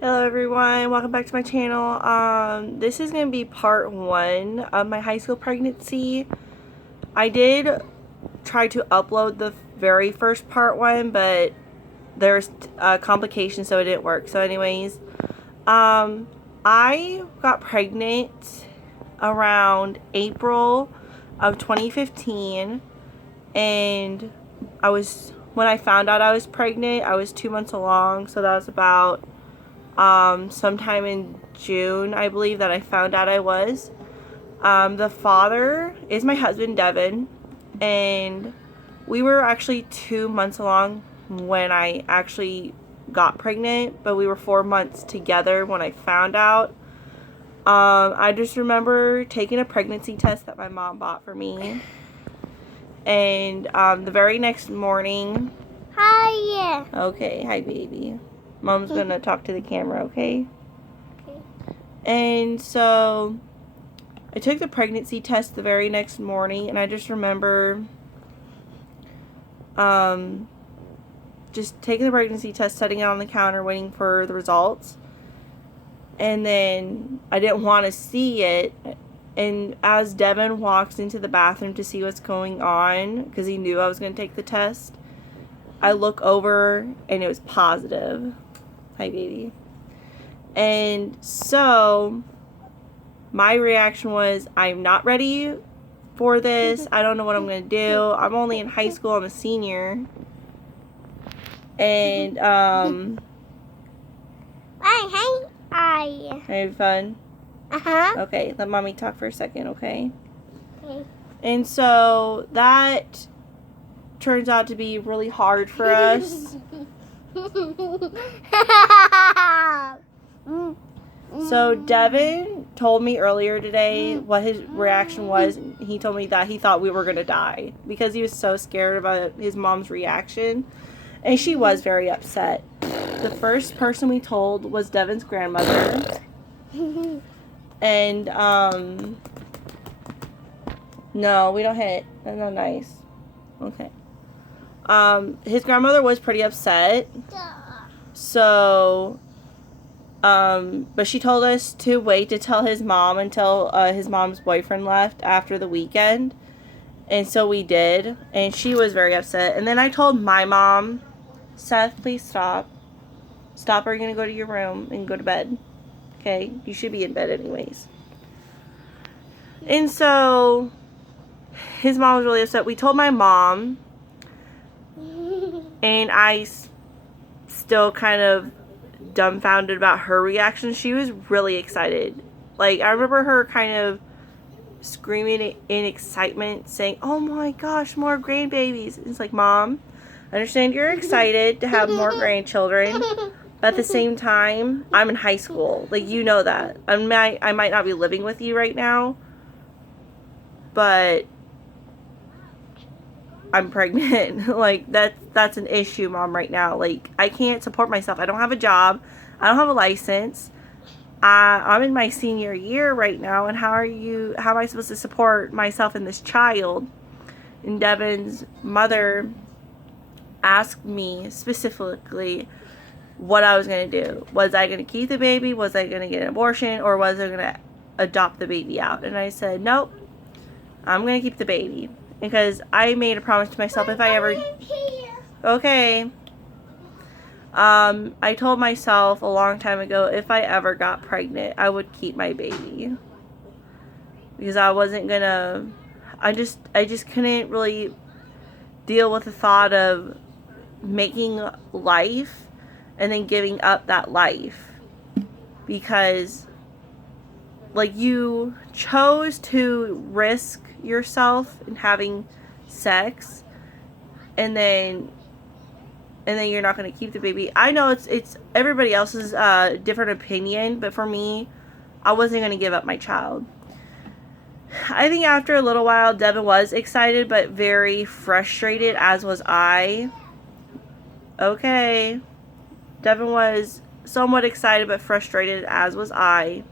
Hello everyone, welcome back to my channel. This is going to be part 1 of my high school pregnancy. I did try to upload the very first part 1, but there's complications, so it didn't work. So anyways, I got pregnant around April of 2015, and when I found out I was pregnant, I was 2 months along, so that was about sometime in June, I believe, that I found out I was. The father is my husband, Devin, and we were actually 2 months along when I actually got pregnant, but we were 4 months together when I found out. I just remember taking a pregnancy test that my mom bought for me, and the very next morning. Hi. Okay, hi baby. Mom's gonna talk to the camera, okay? Okay. And so I took the pregnancy test the very next morning, and I just remember just taking the pregnancy test, setting it on the counter, waiting for the results. And then I didn't want to see it. And as Devin walks into the bathroom to see what's going on, because he knew I was going to take the test, I look over and it was positive. Hi, baby. And so my reaction was, I'm not ready for this. I don't know what I'm going to do. I'm only in high school. I'm a senior. And, having fun? Uh-huh. Okay, let mommy talk for a second, okay? Okay. And so that turns out to be really hard for us. So Devin told me earlier today what his reaction was. He told me that he thought we were going to die because he was so scared about his mom's reaction. And she was very upset. The first person we told was Devin's grandmother. And, no, we don't hit. That's not nice. Okay. His grandmother was pretty upset. So, but she told us to wait to tell his mom until his mom's boyfriend left after the weekend. And so we did. And she was very upset. And then I told my mom, Seth, please stop. Stop, or you're going to go to your room and go to bed. Okay? You should be in bed anyways. And so his mom was really upset. We told my mom. And I still kind of dumbfounded about her reaction. She was really excited. Like, I remember her kind of screaming in excitement, saying, "Oh my gosh, more grandbabies." It's like, Mom, I understand you're excited to have more grandchildren, but at the same time, I'm in high school. Like, you know that. I might not be living with you right now, but I'm pregnant. Like, that's an issue, Mom, right now. Like, I can't support myself. I don't have a job. I don't have a license. I'm in my senior year right now, and how am I supposed to support myself and this child? And Devin's mother asked me specifically what I was going to do. Was I going to keep the baby? Was I going to get an abortion? Or was I going to adopt the baby out? And I said, nope, I'm going to keep the baby. Because I made a promise to myself if I ever... Okay. I told myself a long time ago, if I ever got pregnant, I would keep my baby. Because I wasn't gonna... I just couldn't really deal with the thought of making life and then giving up that life. Because, like, you chose to risk yourself in having sex, and then you're not going to keep the baby. I know it's everybody else's different opinion, but for me, I wasn't going to give up my child. I think after a little while, Devin was excited, but very frustrated, as was I. Okay. Devin was somewhat excited, but frustrated, as was I.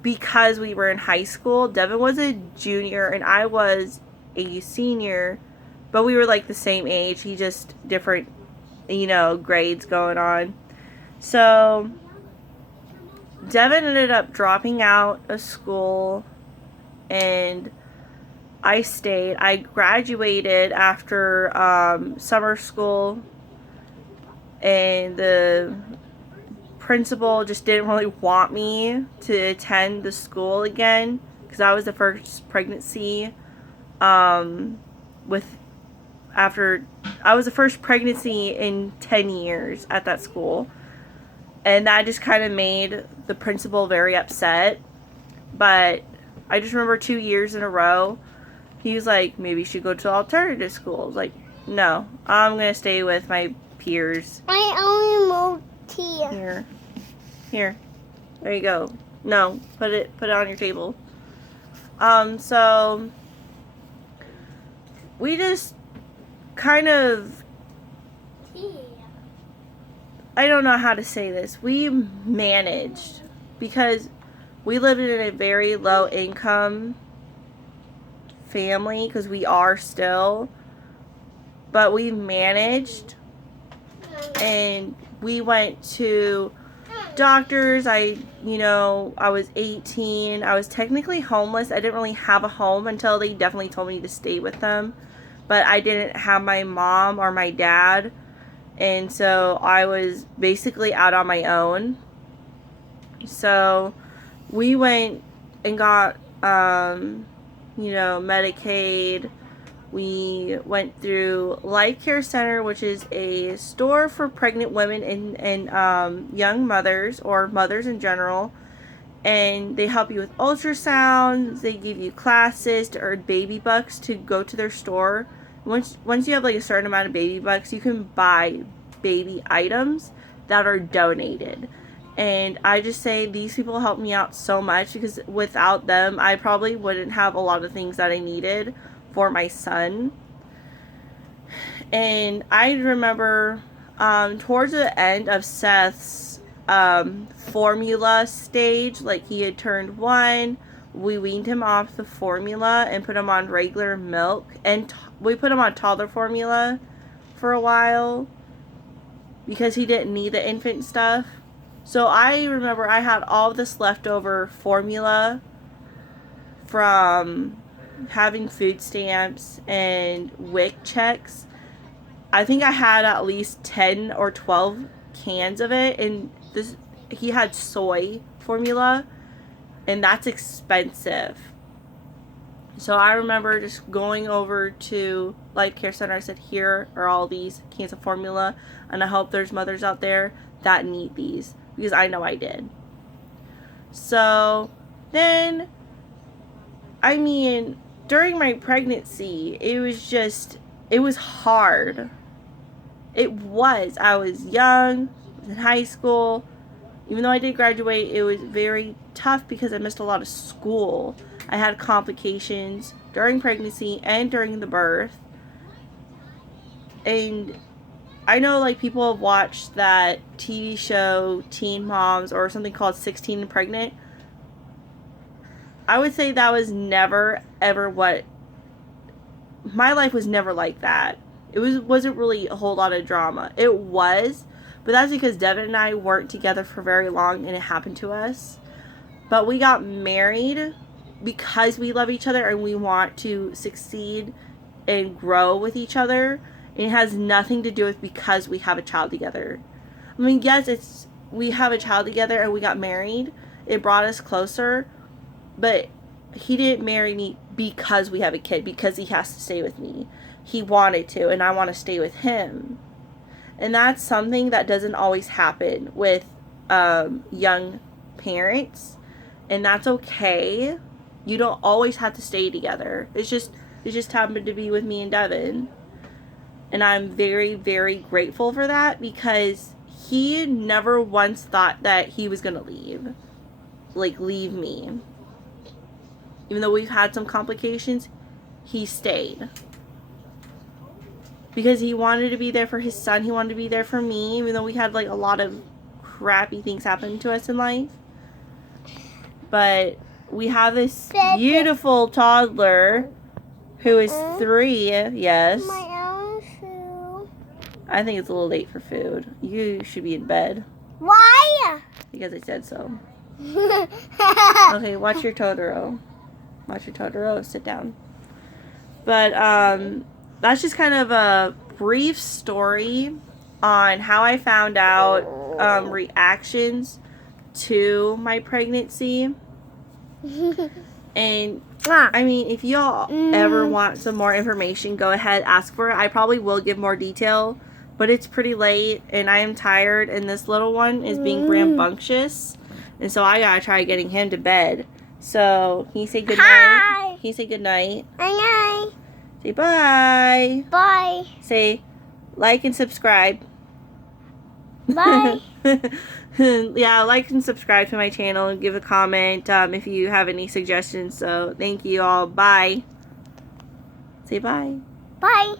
Because we were in high school. Devin was a junior, and I was a senior. But we were like the same age. He just different, grades going on. So Devin ended up dropping out of school, and I stayed. I graduated after summer school, and the principal just didn't really want me to attend the school again because I was the first pregnancy I was the first pregnancy in 10 years at that school, and that just kind of made the principal very upset. But I just remember 2 years in a row he was like, maybe you should go to alternative school. I was like, no, I'm gonna stay with my peers. I only moved here. Here, there you go. No, put it on your table. So we just kind of, I don't know how to say this. We managed because we lived in a very low income family, because we are still, but we managed, and we went to doctors. I was 18. I was technically homeless. I didn't really have a home until they definitely told me to stay with them, but I didn't have my mom or my dad, and so I was basically out on my own. So we went and got Medicaid. We went through Life Care Center, which is a store for pregnant women and young mothers, or mothers in general. And they help you with ultrasounds. They give you classes to earn baby bucks to go to their store. Once you have like a certain amount of baby bucks, you can buy baby items that are donated. And I just say these people helped me out so much, because without them, I probably wouldn't have a lot of things that I needed for my son. And I remember towards the end of Seth's formula stage, like he had turned 1, we weaned him off the formula and put him on regular milk, and we put him on toddler formula for a while because he didn't need the infant stuff. So I remember I had all this leftover formula from having food stamps and WIC checks. I think I had at least 10 or 12 cans of it, and he had soy formula, and that's expensive. So I remember just going over to Life Care Center. I said, here are all these cans of formula, and I hope there's mothers out there that need these, because I know I did. So then, during my pregnancy, it was hard. I was young, I was in high school. Even though I did graduate, it was very tough because I missed a lot of school. I had complications during pregnancy and during the birth. And I know like people have watched that TV show Teen Moms, or something called 16 and Pregnant. I would say that was never ever my life was never like that. It wasn't really a whole lot of drama. It was, but that's because Devin and I weren't together for very long, and it happened to us. But we got married because we love each other and we want to succeed and grow with each other. And it has nothing to do with because we have a child together. Yes, we have a child together and we got married. It brought us closer. But he didn't marry me because we have a kid, because he has to stay with me. He wanted to, and I want to stay with him. And that's something that doesn't always happen with young parents. And that's okay. You don't always have to stay together. It just happened to be with me and Devin. And I'm very, very grateful for that, because he never once thought that he was going to leave me. Even though we've had some complications, he stayed. Because he wanted to be there for his son. He wanted to be there for me, even though we had like a lot of crappy things happen to us in life. But we have this beautiful toddler who is 3. Yes. My own shoe. I think it's a little late for food. You should be in bed. Why? Because I said so. Okay, watch your Totoro. Watch your Totoro. Sit down. But that's just kind of a brief story on how I found out reactions to my pregnancy. And I mean, if y'all ever want some more information, go ahead, ask for it. I probably will give more detail, but it's pretty late and I am tired, and this little one is being rambunctious, and so I gotta try getting him to bed. So can you say good night? Hi. Can you say good night? Bye. Say bye. Bye. Say like and subscribe. Bye. Yeah, like and subscribe to my channel and give a comment if you have any suggestions. So thank you all. Bye. Say bye. Bye.